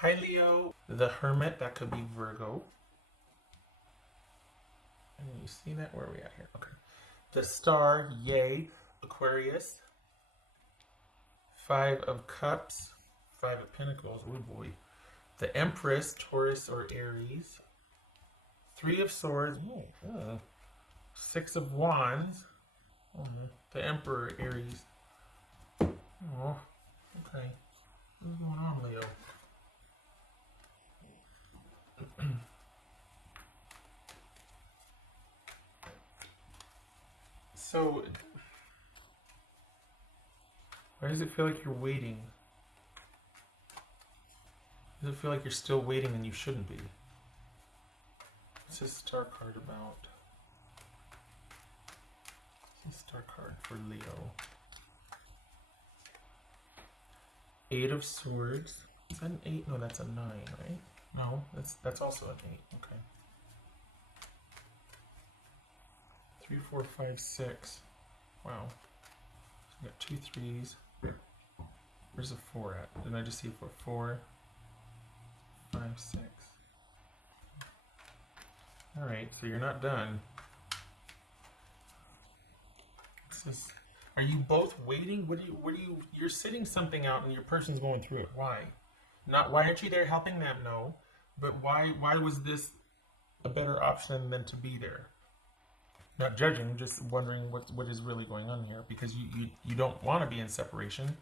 Hi Leo, the Hermit, that could be Virgo. And you see that? Where are we at here? Okay. The Star, yay, Aquarius. Five of Cups, Five of Pentacles, oh boy. The Empress, Taurus or Aries. Three of Swords, Six of Wands. The Emperor, Aries. Oh, okay. What's going on, Leo? So, why does it feel like you're waiting? Does it feel like you're still waiting and you shouldn't be? What's this star card about? What's this star card for Leo? Eight of Swords. Is that an 8? No, that's a 9, right? No, that's also an 8. Okay. 3, 4, 5, 6. Wow. So we got 2 3s. Where's the 4 at? Didn't I just see it for 4, 5, 6? Alright, so you're not done. Are you both waiting? You're sitting something out and your person's going through it. Why? Not why aren't you there helping them? No. But why was this a better option than to be there? Not judging, just wondering what is really going on here, because you don't want to be in separation,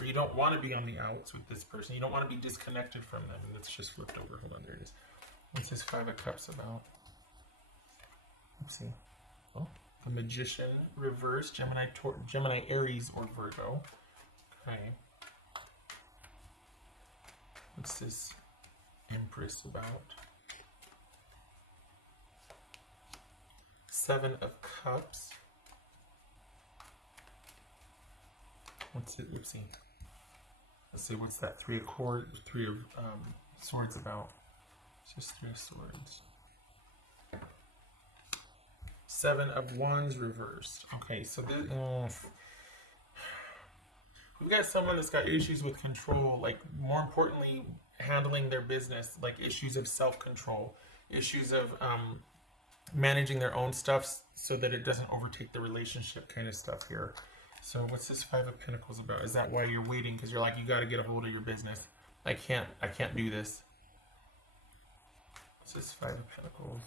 or you don't want to be on the outs with this person. You don't want to be disconnected from them. And it's just flipped over. Hold on, there it is. What's this Five of Cups about? Oopsie. Oh, the Magician, reverse, Gemini, Aries, or Virgo. Okay. What's this Empress about? Seven of Cups. What's it? Oopsie. Let's see. What's that? Three of Swords about? It's just Three of Swords. Seven of Wands reversed. Okay, so we've got someone that's got issues with control. Like, more importantly, handling their business. Like issues of self-control, issues of managing their own stuff so that it doesn't overtake the relationship kind of stuff here. So what's this Five of Pentacles about? Is that why you're waiting? Because you're like, you got to get a hold of your business. I can't do this. What's this Five of Pentacles?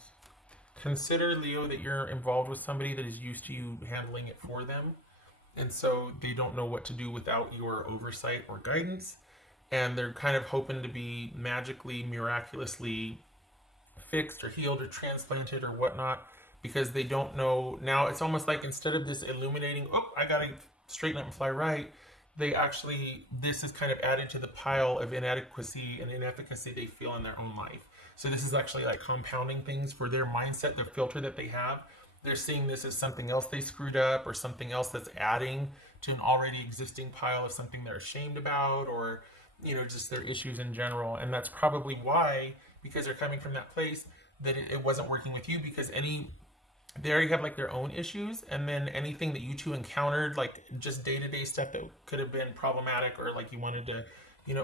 Consider, Leo, that you're involved with somebody that is used to you handling it for them. And so they don't know what to do without your oversight or guidance. And they're kind of hoping to be magically, miraculously fixed or healed or transplanted or whatnot, because they don't know. Now it's almost like, instead of this illuminating, oh, I gotta straighten up and fly right, this is kind of added to the pile of inadequacy and inefficacy they feel in their own life. So this is actually like compounding things for their mindset, their filter that they have. They're seeing this as something else they screwed up, or something else that's adding to an already existing pile of something they're ashamed about, or just their issues in general. And that's probably why, because they're coming from that place, that it wasn't working with you, because they already have like their own issues, and then anything that you two encountered, like just day-to-day stuff that could have been problematic, or like you wanted to,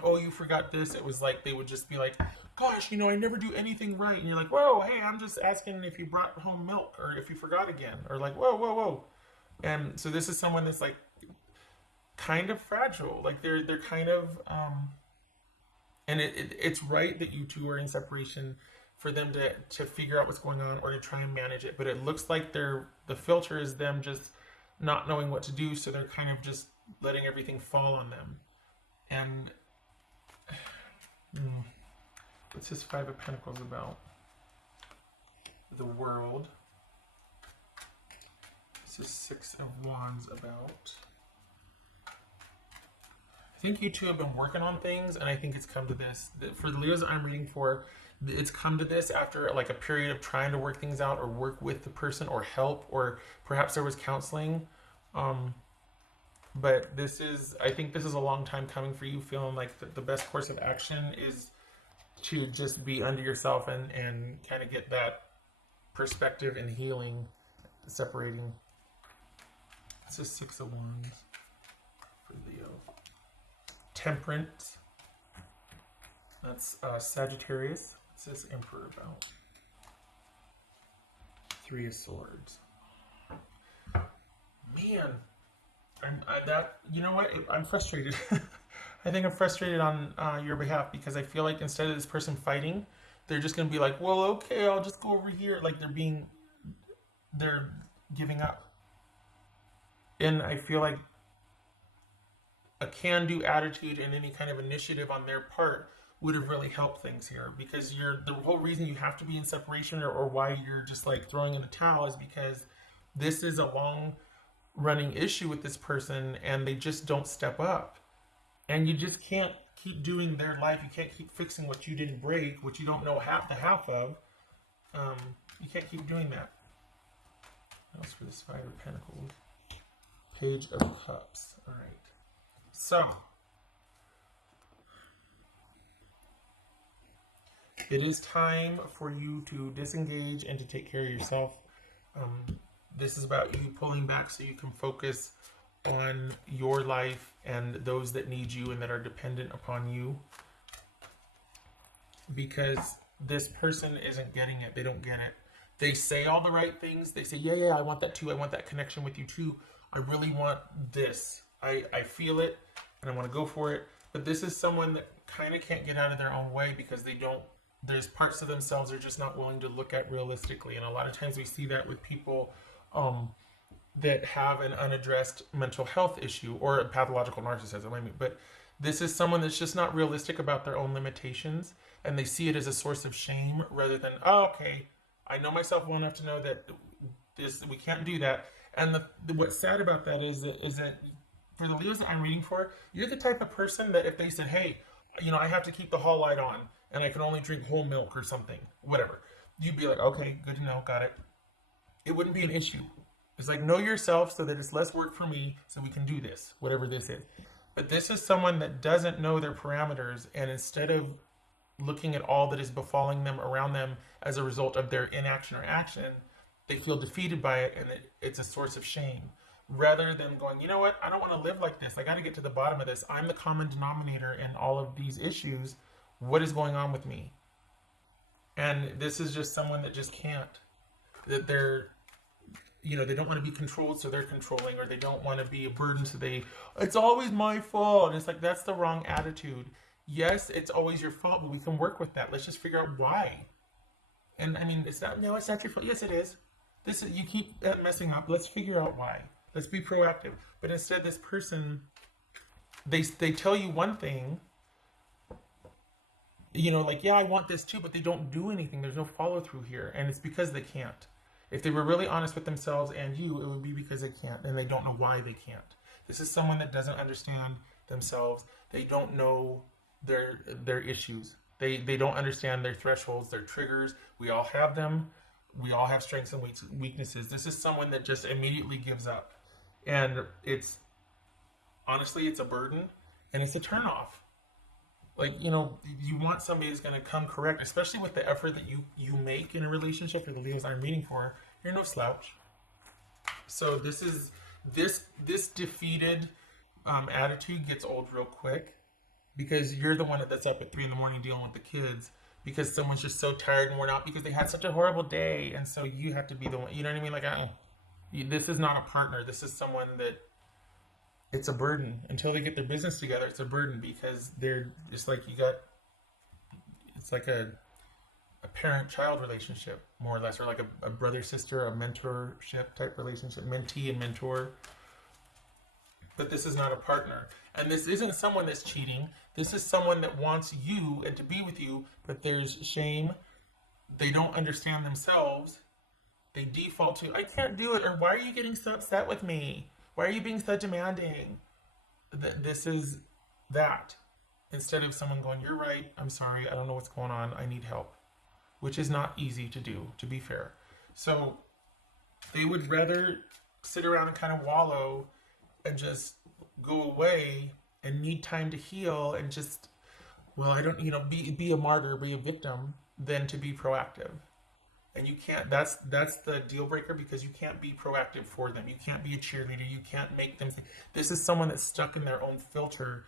oh, you forgot this, it was like they would just be like, gosh, I never do anything right. And you're like, whoa, hey, I'm just asking if you brought home milk, or if you forgot again, or like, whoa. And so this is someone that's like kind of fragile, like they're kind of and it's right that you two are in separation, for them to figure out what's going on, or to try and manage it. But it looks like the filter is them just not knowing what to do, so they're kind of just letting everything fall on them. And what's this Five of Pentacles about? The World. This is Six of Wands about. I think you two have been working on things, and I think it's come to this. For the Leos that I'm reading for, it's come to this after like a period of trying to work things out, or work with the person, or help, or perhaps there was counseling. But I think this is a long time coming for you, feeling like the best course of action is to just be under yourself and kind of get that perspective and healing, separating. It's a Six of Wands for Leo. Temperance. That's Sagittarius. What's this Emperor about? Three of Swords. Man, you know what? I'm frustrated. I think I'm frustrated on your behalf because I feel like instead of this person fighting, they're just gonna be like, well, okay, I'll just go over here. Like they're giving up. And I feel like a can-do attitude and any kind of initiative on their part would have really helped things here, because the whole reason you have to be in separation, or why you're just like throwing in the towel, is because this is a long running issue with this person and they just don't step up. And you just can't keep doing their life. You can't keep fixing what you didn't break, what you don't know half of. You can't keep doing that. That was for this Five of Pentacles. Page of Cups. All right. So, it is time for you to disengage and to take care of yourself. This is about you pulling back so you can focus on your life and those that need you and that are dependent upon you. Because this person isn't getting it. They don't get it. They say all the right things. They say, yeah, I want that too. I want that connection with you too. I really want this. I feel it and I want to go for it. But this is someone that kind of can't get out of their own way because there's parts of themselves they're just not willing to look at realistically. And a lot of times we see that with people that have an unaddressed mental health issue or a pathological narcissism. But this is someone that's just not realistic about their own limitations, and they see it as a source of shame rather than, oh, okay, I know myself well enough to know that we can't do that. And what's sad about that is that for the Leos that I'm reading for, you're the type of person that if they said, hey, I have to keep the hall light on and I can only drink whole milk or something, whatever, you'd be like, okay, good to know, got it. It wouldn't be an issue. It's like, know yourself so that it's less work for me so we can do this, whatever this is. But this is someone that doesn't know their parameters, and instead of looking at all that is befalling them around them as a result of their inaction or action, they feel defeated by it, and it's a source of shame. Rather than going, you know what, I don't want to live like this. I got to get to the bottom of this. I'm the common denominator in all of these issues. What is going on with me? And this is just someone that just can't. That they don't want to be controlled, so they're controlling, or they don't want to be a burden, so it's always my fault. And it's like, that's the wrong attitude. Yes, it's always your fault, but we can work with that. Let's just figure out why. And it's not your fault. Yes, it is. You keep messing up. Let's figure out why. Let's be proactive. But instead, this person, they tell you one thing, yeah, I want this too, but they don't do anything. There's no follow through here. And it's because they can't. If they were really honest with themselves and you, it would be because they can't, and they don't know why they can't. This is someone that doesn't understand themselves. They don't know their issues. They don't understand their thresholds, their triggers. We all have them. We all have strengths and weaknesses. This is someone that just immediately gives up. And honestly, it's a burden and it's a turnoff. You want somebody who's going to come correct, especially with the effort that you make in a relationship. For the Leos I'm reading for, you're no slouch. So this defeated attitude gets old real quick, because you're the one that's up at 3 a.m. dealing with the kids because someone's just so tired and worn out because they had such a horrible day, and so you have to be the one. You know what I mean? Like, this is not a partner. This is someone that. It's a burden. Until they get their business together, it's a burden, because they're just like it's like a parent-child relationship, more or less, or like a brother-sister, a mentorship type relationship, mentee and mentor. But this is not a partner. And this isn't someone that's cheating. This is someone that wants you and to be with you, but there's shame. They don't understand themselves. They default to, I can't do it, or why are you getting so upset with me? Why are you being so demanding? This is that. Instead of someone going, you're right, I'm sorry, I don't know what's going on, I need help. Which is not easy to do, to be fair. So they would rather sit around and kind of wallow and just go away and need time to heal and just, be a martyr, be a victim, than to be proactive. And you can't, that's the deal breaker, because you can't be proactive for them. You can't be a cheerleader. You can't make them think. This is someone that's stuck in their own filter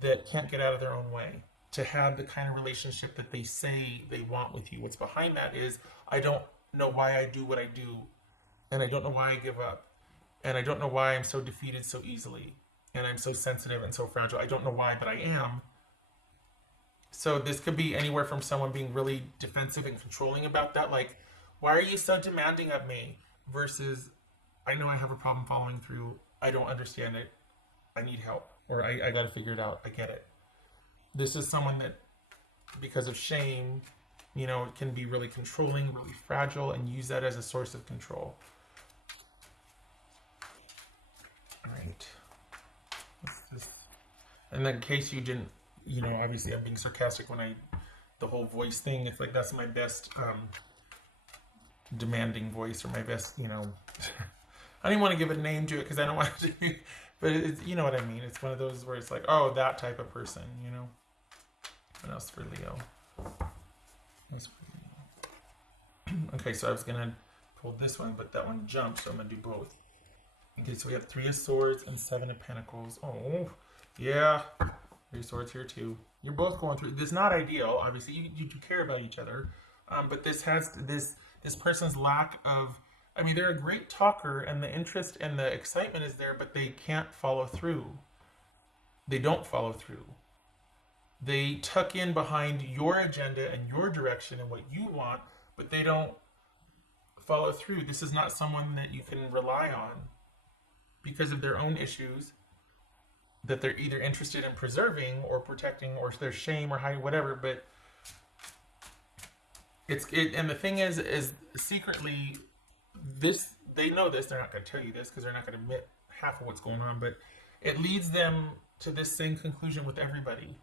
that can't get out of their own way. to have the kind of relationship that they say they want with you. What's behind that is, I don't know why I do what I do, and I don't know why I give up, and I don't know why I'm so defeated so easily, and I'm so sensitive and so fragile. I don't know why, but I am. So this could be anywhere from someone being really defensive and controlling about that, like, why are you so demanding of me? Versus, I know I have a problem following through. I don't understand it. I need help. Or I got to figure it out. I get it. This is someone that, because of shame, can be really controlling, really fragile, and use that as a source of control. All right. And then in case you didn't, obviously I'm being sarcastic when the whole voice thing, it's like that's my best demanding voice, or my best, I don't even want to give a name to it because I don't want to, but it's, you know what I mean? It's one of those where it's like, oh, that type of person, What else for Leo? Okay, so I was going to pull this one, but that one jumped, so I'm going to do both. Okay, so we have 3 of Swords and 7 of Pentacles. Oh, yeah. 3 of Swords here too. You're both going through. This is not ideal. Obviously, you do care about each other, but this person's lack of. I mean, they're a great talker, and the interest and the excitement is there, but they can't follow through. They don't follow through. They tuck in behind your agenda and your direction and what you want, but they don't follow through. This is not someone that you can rely on because of their own issues that they're either interested in preserving or protecting, or their shame or hiding, whatever. But and the thing is secretly, they know this. They're not going to tell you this because they're not going to admit half of what's going on. But it leads them to this same conclusion with everybody.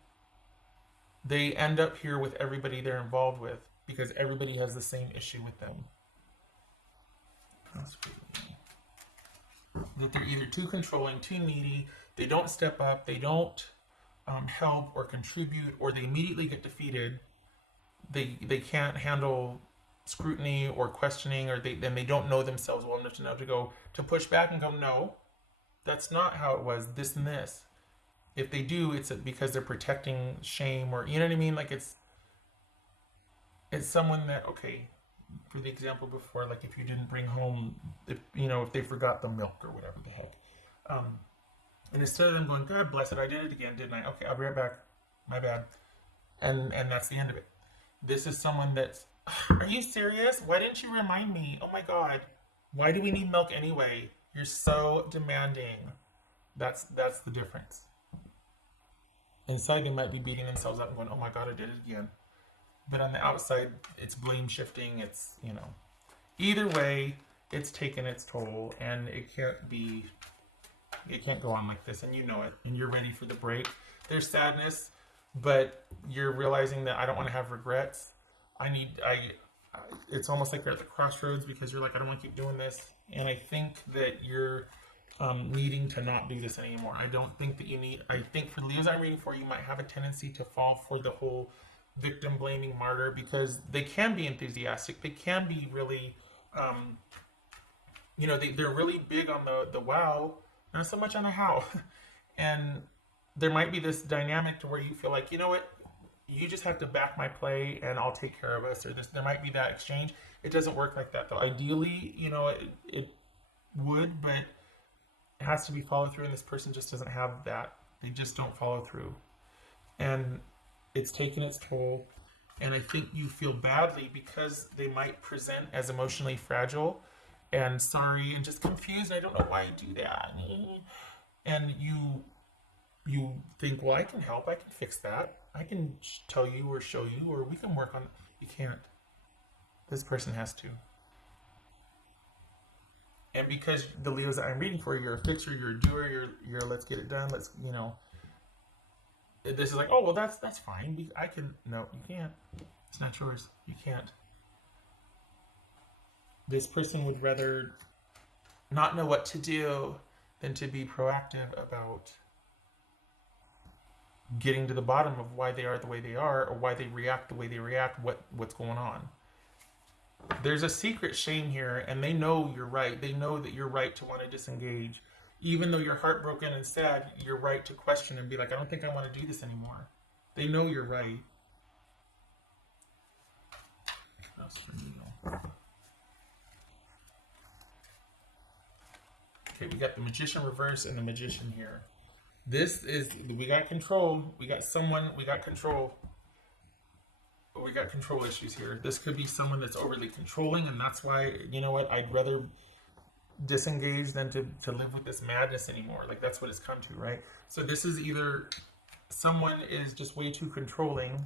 They end up here with everybody they're involved with because everybody has the same issue with them. That they're either too controlling, too needy, they don't step up, they don't help or contribute, or they immediately get defeated. They can't handle scrutiny or questioning, or they don't know themselves well enough to know to push back and go, no, that's not how it was, this and this. If they do, it's because they're protecting shame, or, you know what I mean? Like it's someone that, okay, for the example before, like if you didn't bring home, if they forgot the milk or whatever the heck. And instead of them going, God bless it, I did it again, didn't I? Okay, I'll be right back. My bad. And that's the end of it. This is someone that's, are you serious? Why didn't you remind me? Oh my God. Why do we need milk anyway? You're so demanding. That's the difference. Inside, they might be beating themselves up and going, oh my God, I did it again. But on the outside, it's blame shifting. It's, either way, it's taken its toll, and it can't go on like this, and you know it, and you're ready for the break. There's sadness, but you're realizing that I don't want to have regrets. It's almost like you're at the crossroads because you're like, I don't want to keep doing this. And I think that you're needing to not do this anymore. I don't think that I think for Leos I'm reading for, you might have a tendency to fall for the whole victim blaming martyr, because they can be enthusiastic. They can be really, they're really big on the wow, not so much on the how. And there might be this dynamic to where you feel like, you know what, you just have to back my play and I'll take care of us, or there might be that exchange. It doesn't work like that though. Ideally, it would, but it has to be followed through, and this person just doesn't have that. They just don't follow through. And it's taken its toll. And I think you feel badly because they might present as emotionally fragile and sorry and just confused. I don't know why you do that. And you think, well, I can help. I can fix that. I can tell you or show you, or we can work on it. You can't. This person has to. And because the Leos that I'm reading for, you're a fixer, you're a doer, you're let's get it done. Let's, this is like, oh, well, that's fine. No, you can't. It's not yours. You can't. This person would rather not know what to do than to be proactive about getting to the bottom of why they are the way they are, or why they react the way they react, what's going on. There's a secret shame here, and they know you're right. They know that you're right to want to disengage. Even though you're heartbroken and sad, you're right to question and be like, I don't think I want to do this anymore. They know you're right. That's for Leo. Okay, we got the Magician reverse and the Magician here. This is, we got control. We got someone, we got control. But we got control issues here. This could be someone that's overly controlling, and that's why, you know what, I'd rather disengage than to live with this madness anymore. Like, that's what it's come to, right? So this is either someone is just way too controlling,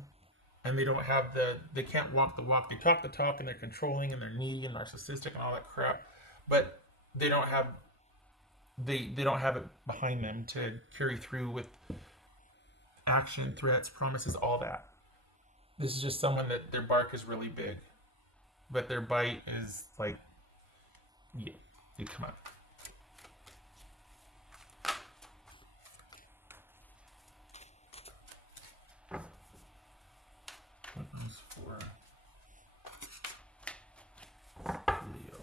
and they don't have they can't walk the walk. They talk the talk, and they're controlling, and they're needy and narcissistic and all that crap, but they don't have they don't have it behind them to carry through with action, threats, promises, all that. This is just someone that their bark is really big, but their bite is like, yeah, come on. What is for Leo?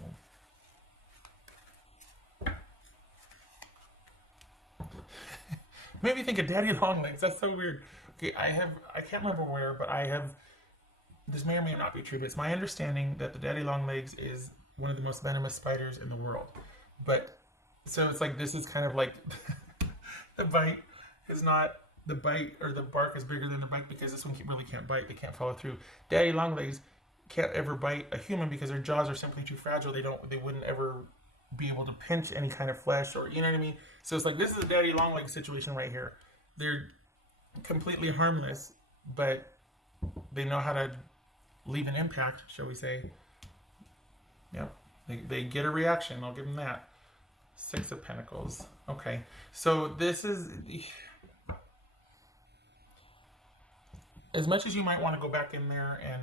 Made me think of Daddy Longlegs. That's so weird. Okay, I can't remember where, but this may or may not be true, but it's my understanding that the Daddy Longlegs is one of the most venomous spiders in the world. But, so it's like, this is kind of like, the bite is not, the bite or the bark is bigger than the bite because this one really can't bite. They can't follow through. Daddy Longlegs can't ever bite a human because their jaws are simply too fragile. They wouldn't ever be able to pinch any kind of flesh, or, you know what I mean? So it's like, this is a Daddy Longlegs situation right here. They're completely harmless, but they know how to leave an impact, shall we say. Yep. They get a reaction. I'll give them that. 6 of Pentacles. Okay. So this is, as much as you might want to go back in there and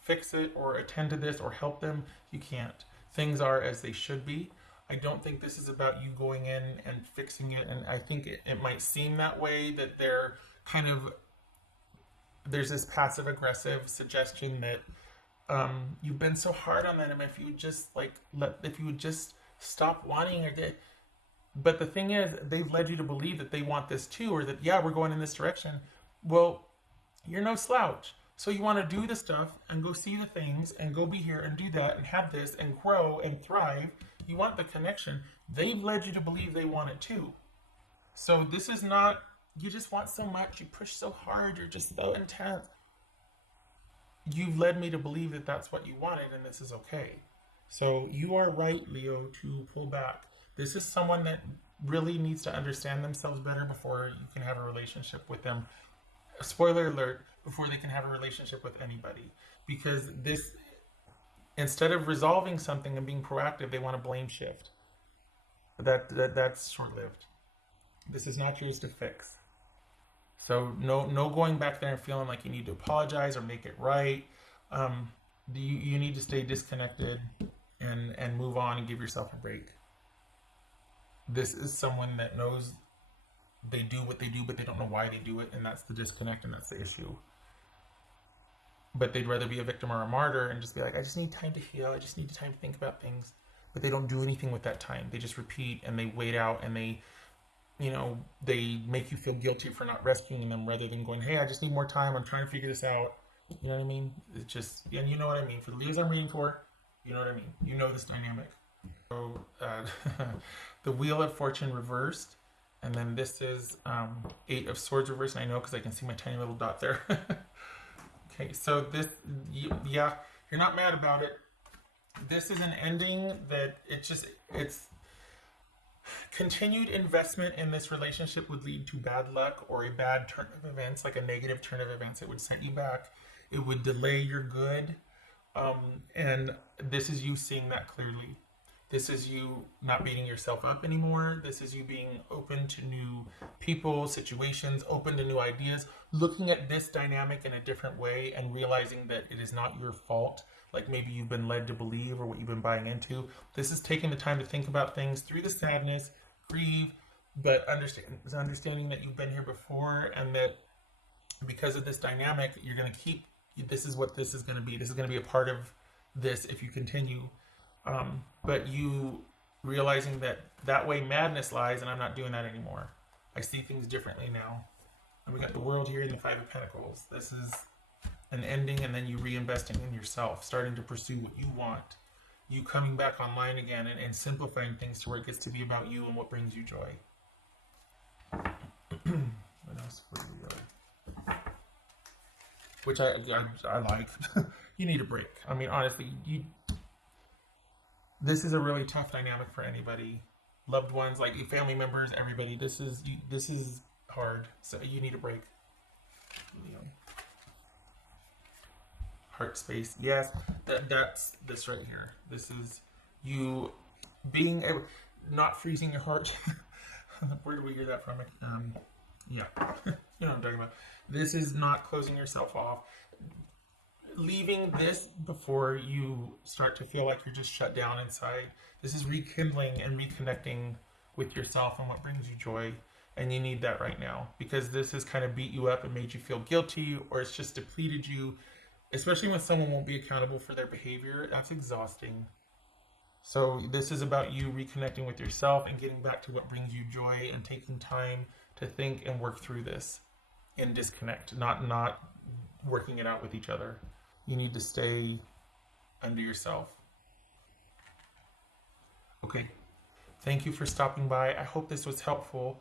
fix it or attend to this or help them, you can't. Things are as they should be. I don't think this is about you going in and fixing it, and I think it might seem that way, that they're kind of, there's this passive aggressive suggestion that you've been so hard on them, if you just if you would just stop wanting it. But the thing is, they've led you to believe that they want this too, or that, yeah, we're going in this direction. Well, you're no slouch. So you want to do the stuff and go see the things and go be here and do that and have this and grow and thrive. You want the connection. They've led you to believe they want it too. So this is not, you just want so much, you push so hard, you're just so intense. You've led me to believe that that's what you wanted, and this is okay. So you are right, Leo, to pull back. This is someone that really needs to understand themselves better before you can have a relationship with them. Spoiler alert, before they can have a relationship with anybody. Because this, instead of resolving something and being proactive, they want to blame shift. That's short-lived. This is not yours to fix. So no going back there and feeling like you need to apologize or make it right. You need to stay disconnected and move on and give yourself a break. This is someone that knows they do what they do, but they don't know why they do it, and that's the disconnect, and that's the issue. But they'd rather be a victim or a martyr and just be like, I just need time to heal, I just need time to think about things. But they don't do anything with that time. They just repeat and they wait out, and they make you feel guilty for not rescuing them, rather than going, hey, I just need more time, I'm trying to figure this out. You know what I mean? It's just, and you know what I mean. For the Leos I'm reading for, you know what I mean. You know this dynamic. So the Wheel of Fortune reversed, and then this is 8 of Swords reversed, and I know because I can see my tiny little dot there. Okay, so this, yeah, you're not mad about it. This is an ending that it's continued investment in this relationship would lead to bad luck or a bad turn of events, like a negative turn of events. It would set you back. It would delay your good. And this is you seeing that clearly. This is you not beating yourself up anymore. This is you being open to new people, situations, open to new ideas, looking at this dynamic in a different way and realizing that it is not your fault, like maybe you've been led to believe or what you've been buying into. This is taking the time to think about things through the sadness, grieve, but understanding that you've been here before, and that because of this dynamic, you're going to keep, this is what this is going to be. This is going to be a part of this if you continue. But you realizing that way madness lies, and I'm not doing that anymore. I see things differently now. And we got the World here and the Five of Pentacles. This is an ending, and then you reinvesting in yourself, starting to pursue what you want. You coming back online again and simplifying things to where it gets to be about you and what brings you joy. What else for you? Which I like. You need a break. I mean, honestly, this is a really tough dynamic for anybody. Loved ones, like family members, everybody. This is hard. So you need a break. You know. Heart space. Yes, that's this right here. This is you being able, not freezing your heart. Where do we hear that from? Yeah, you know what I'm talking about. This is not closing yourself off. Leaving this before you start to feel like you're just shut down inside. This is rekindling and reconnecting with yourself and what brings you joy. And you need that right now, because this has kind of beat you up and made you feel guilty, or it's just depleted you. Especially when someone won't be accountable for their behavior, that's exhausting. So this is about you reconnecting with yourself and getting back to what brings you joy and taking time to think and work through this and disconnect, not working it out with each other. You need to stay under yourself. Okay. Thank you for stopping by. I hope this was helpful.